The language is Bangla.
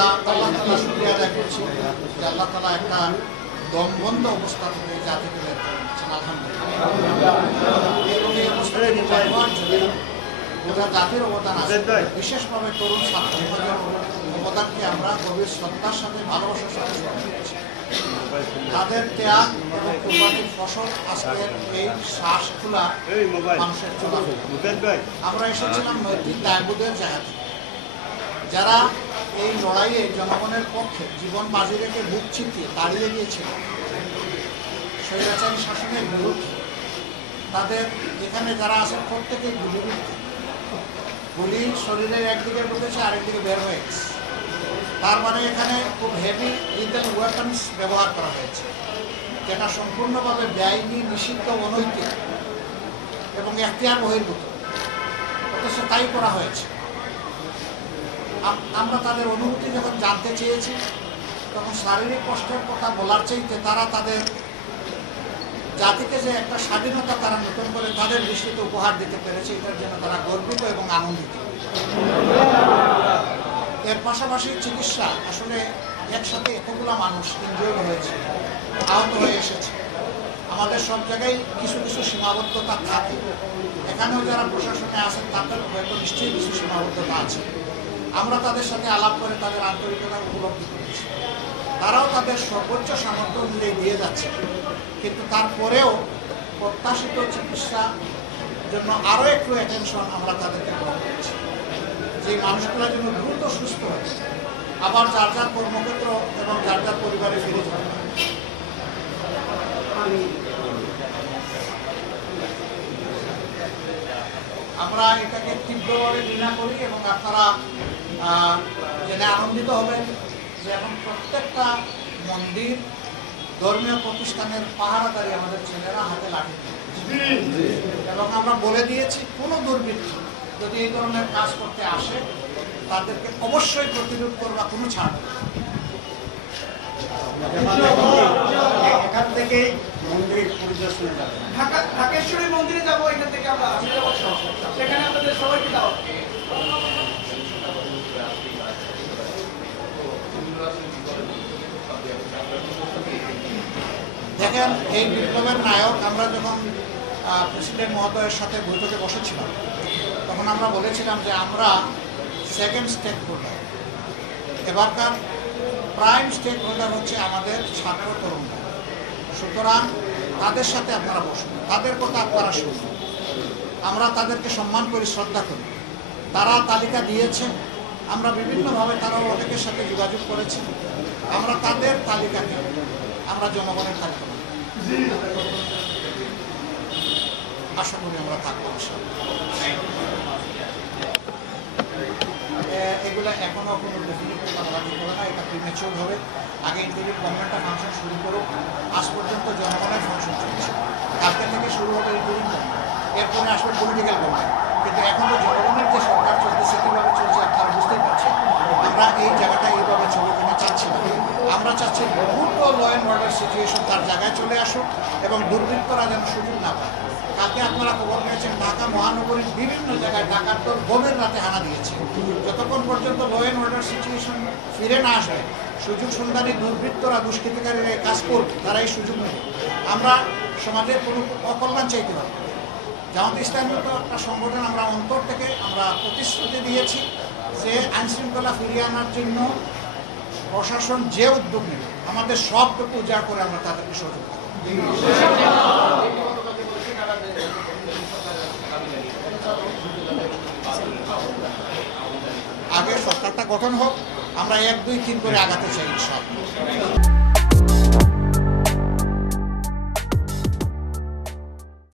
আমরা আল্লাহ তাআলা শুকরিয়া আদায় করছি যে আল্লাহ তাআলা একটা দমবন্ধ অবস্থা থেকে জাতিকে বের করেছেন, আলহামদুলিল্লাহ। এবং এই অবস্থায় গোটা জাতির অবদান আছে, বিশেষভাবে তরুণ ছাত্র সমাজের অবদানকে আমরা গভীর শ্রদ্ধার সাথে ভালোবাসার সাথে স্মরণ করছি। তাদের ত্যাগ এবং কোরবানির ফসল আজকের এই শ্বাস খোলা মানুষের চলাফেরা। আমরা এসেছিলাম নৈতিক দায়বোধের জায়গা থেকে, যারা এই লড়াইয়ে জনগণের পক্ষে জীবন বাজি রেখে বুক চিতিয়ে দাঁড়িয়ে গিয়েছিল স্বৈরাচারী শাসনের বিরুদ্ধে। তাদের এখানে যারা আছেন প্রত্যেকেই গুলিবিদ্ধ, গুলি শরীরের একদিকে ঢুকেছে, আরেকদিকে বের হয়ে গেছে। তার মানে এখানে খুব হেভি লিথেল ওয়েপন্স ব্যবহার করা হয়েছে, যেটা সম্পূর্ণভাবে বেআইনি, নিষিদ্ধ, অনৈতিক এবং এখতিয়ার বহির্ভূত, অথচ তাই করা হয়েছে। আমরা তাদের অনুভূতি যখন জানতে চেয়েছি, তখন শারীরিক কষ্টের কথা বলার চাইতে তারা তাদের জাতিকে যে একটা স্বাধীনতা তারা নতুন করে তাদের দৃষ্টিতে উপহার দিতে পেরেছে, এটার জন্য তারা গর্বিত এবং আনন্দিত। এর পাশাপাশি চিকিৎসা, আসলে একসাথে এতগুলো মানুষ ইনজুর্ড হয়েছে, আহত হয়ে এসেছে। আমাদের সব জায়গায় কিছু কিছু সীমাবদ্ধতা থাকে, এখানেও যারা প্রশাসনে আছেন তাদের হয়তো নিশ্চয়ই কিছু সীমাবদ্ধতা আছে। আমরা তাদের সাথে আলাপ করে তাদের আন্তরিকতা উপলব্ধি করেছি। তারাও তাদের সর্বোচ্চ সামর্থ্য অনুযায়ী দিয়ে যাচ্ছে, কিন্তু তারপরেও প্রত্যাশিত চিকিৎসার জন্য আরও একটু অ্যাটেনশন আমরা তাদেরকে গ্রহণ করছি, যে মানুষগুলো যেন দ্রুত সুস্থ হয়, আবার যার যার কর্মক্ষেত্র এবং যার যার পরিবারে ফিরে যাবে। আমরা এটাকে তীব্রভাবে ঘৃণা করি এবং আপনারা জেনে আনন্দিত হবেন যে এখন প্রত্যেকটা মন্দির, ধর্মীয় প্রতিষ্ঠানের পাহারাদারি আমাদের ছেলেরা হাতে লাঠি দিচ্ছে। এবং আমরা বলে দিয়েছি, কোনো দুর্বৃত্ত যদি এই ধরনের কাজ করতে আসে তাদেরকে অবশ্যই প্রতিরোধ করবা, কোনো ছাড়। এখান থেকে মন্দির পরিদর্শনে যাবে, ঢাকেশ্বরী মন্দিরে যাবো, এখান থেকে আমরা সেখানে আপনাদের সবাইকে দাও। দেখেন, এই বিপ্লবের নায়ক, আমরা যখন প্রেসিডেন্ট মহোদয়ের সাথে বৈঠকে বসেছিলাম, তখন আমরা বলেছিলাম যে আমরা সেকেন্ড স্টেক হোল্ডার, এবারকার প্রাইম স্টেক হোল্ডার হচ্ছে আমাদের ছাত্র তরুণরা। সুতরাং তাদের সাথে আপনারা বসুন, তাদের কথা আপনারা শুনুন। আমরা তাদেরকে সম্মান করি, শ্রদ্ধা করি। তারা তালিকা দিয়েছেন, আমরা বিভিন্নভাবে তারাও অনেকের সাথে যোগাযোগ করেছি। আমরা তাদের তালিকা নিয়ে আমরা জনগণের তালিকা আশা করি আমরা থাকবো। এগুলো এখনও কোনো ডেফিনেটলি আমরা দিতে হবে না, এটা প্রিমেচিওর হবে। আগে ইন্টারিম গভর্নমেন্টটা ফাংশন শুরু করুক। আজ পর্যন্ত জনগণের ফাংশন চলছে, কালকে থেকে শুরু হবে ইন্টারিম গভর্নমেন্ট, এরপরে আসবে পলিটিক্যাল গভর্নমেন্ট। কিন্তু এখন তো জনগণের যে সরকার চলতেছে, কীভাবে চলছে আপনারা বুঝতেই পারছেন। আমরা এই জায়গাটা এইভাবে চলে কিনা চাচ্ছি না। আমরা চাচ্ছি দ্রুত ল অ্যান্ড অর্ডার সিচুয়েশন তার জায়গায় চলে আসুক এবং দুর্বৃত্তরা যেন সুযোগ না পায়। কালকে আপনারা খবর পেয়েছেন, ঢাকা মহানগরীর বিভিন্ন জায়গায় ডাকাতদের গভীর রাতে হানা দিয়েছে। যতক্ষণ পর্যন্ত ল অ্যান্ড অর্ডার সিচুয়েশন ফিরে না আসবে, সুযোগ সন্ধানী দুর্বৃত্তরা, দুষ্কৃতিকারীরা কাজ করবে, তারা এই সুযোগ নেবে। আমরা সমাজের কোনো অকল্যাণ চাইতে পারি। জামাত ইসলামী তো একটা সংগঠন, আমরা অন্তর থেকে আমরা প্রতিশ্রুতি দিয়েছি যে আইনশৃঙ্খলা ফিরিয়ে আনার জন্য প্রশাসন যে উদ্যোগ নেবে, আমাদের সবটুকু উজাড় করে আমরা তাদেরকে সহযোগ করব। আগে সরকারটা গঠন হোক, আমরা 1, 2, 3 করে আগাতে চাই ইনশাআল্লাহ।